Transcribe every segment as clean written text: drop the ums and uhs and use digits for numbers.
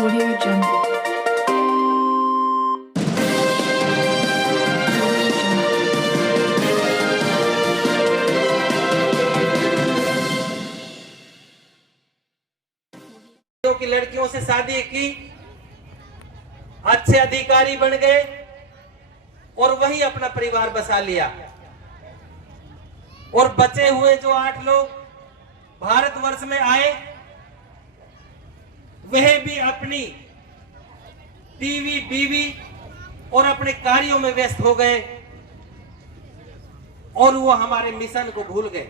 Audio Jungle. की लड़कियों से शादी की, अच्छे अधिकारी बन गए और वही अपना परिवार बसा लिया। और बचे हुए जो 8 लोग भारतवर्ष में आए, वह भी अपनी बीवी बीवी और अपने कार्यों में व्यस्त हो गए और वो हमारे मिशन को भूल गए।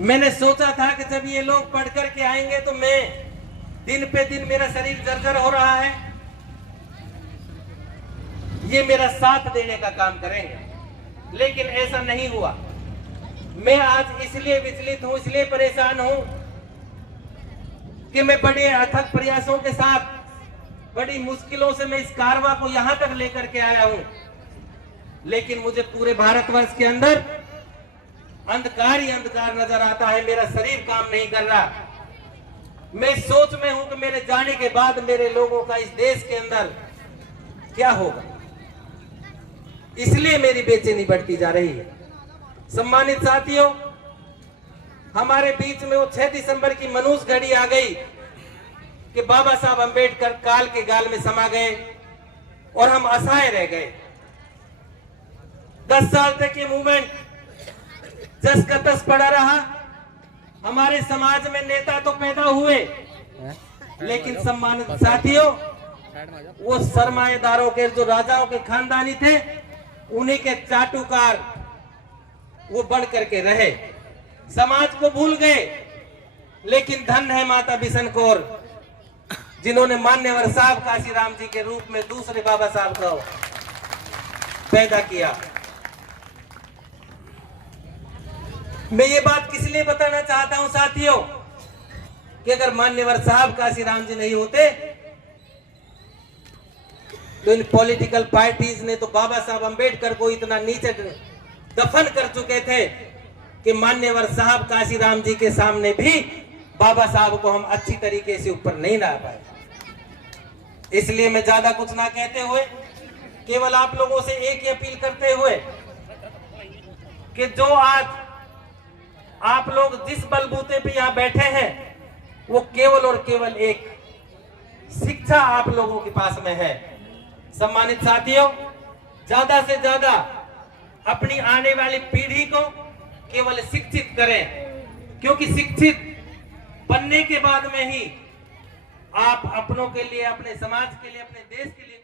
मैंने सोचा था कि जब ये लोग पढ़ कर के आएंगे तो मैं दिन पे दिन मेरा शरीर जर्जर हो रहा है, ये मेरा साथ देने का काम करेंगे, लेकिन ऐसा नहीं हुआ। मैं आज इसलिए विचलित हूं, इसलिए परेशान हूं कि मैं बड़े अथक प्रयासों के साथ, बड़ी मुश्किलों से मैं इस कारवां को यहां तक लेकर के आया हूं, लेकिन मुझे पूरे भारतवर्ष के अंदर अंधकार ही अंधकार नजर आता है। मेरा शरीर काम नहीं कर रहा। मैं सोच में हूं कि मेरे जाने के बाद मेरे लोगों का इस देश के अंदर क्या होगा, इसलिए मेरी बेचैनी बढ़ती जा रही है। सम्मानित साथियों, हमारे बीच में वो 6 दिसंबर की मनूस घड़ी आ गई कि बाबा साहब अंबेडकर काल के गाल में समा गए और हम असहाय रह गए। 10 साल तक ये मूवमेंट जस का तस पड़ा रहा। हमारे समाज में नेता तो पैदा हुए, लेकिन सम्मानित साथियों, वो सरमाएदारों के, जो राजाओं के खानदानी थे, उन्हीं के चाटुकार वो बन करके रहे, समाज को भूल गए। लेकिन धन है माता बिशन कौर, जिन्होंने मान्यवर साहब काशीराम जी के रूप में दूसरे बाबा साहब को पैदा किया। मैं ये बात किस लिए बताना चाहता हूं साथियों, कि अगर मान्यवर साहब काशीराम जी नहीं होते तो इन पॉलिटिकल पार्टीज ने तो बाबा साहब अंबेडकर को इतना नीचे दफन कर चुके थे कि मान्यवर साहब काशीराम जी के सामने भी बाबा साहब को हम अच्छी तरीके से ऊपर नहीं ला पाए। इसलिए मैं ज्यादा कुछ ना कहते हुए, केवल आप लोगों से एक ही अपील करते हुए कि जो आज आप लोग जिस बलबूते पे यहाँ बैठे हैं, वो केवल और केवल एक शिक्षा आप लोगों के पास में है। सम्मानित साथियों, ज्यादा से ज्यादा अपनी आने वाली पीढ़ी को केवल शिक्षित करें, क्योंकि शिक्षित बनने के बाद में ही आप अपनों के लिए, अपने समाज के लिए, अपने देश के लिए